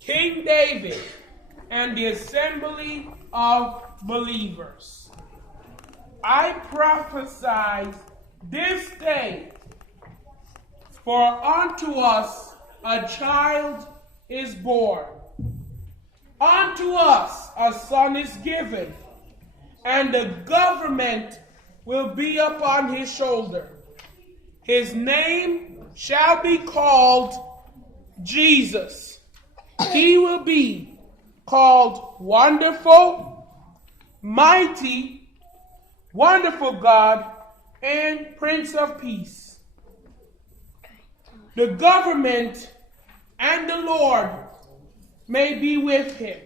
King David and the assembly of believers. I prophesy this day, for unto us a child is born, unto us a son is given, and the government will be upon his shoulder. His name shall be called Jesus. He will be called Wonderful, Mighty, Wonderful God, and Prince of Peace. The government and the Lord may be with him,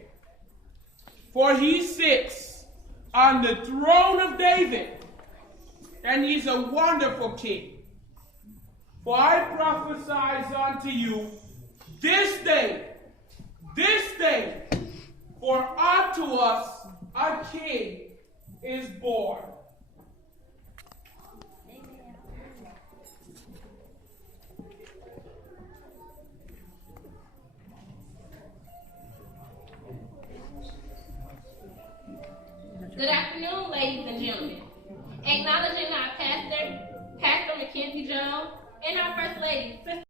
for he sits on the throne of David, and he's a wonderful king. For I prophesy unto you this day, for unto us a king is born. Good afternoon, ladies and gentlemen. Acknowledging our pastor, Pastor Mackenzie Jones, and our First Lady, Sister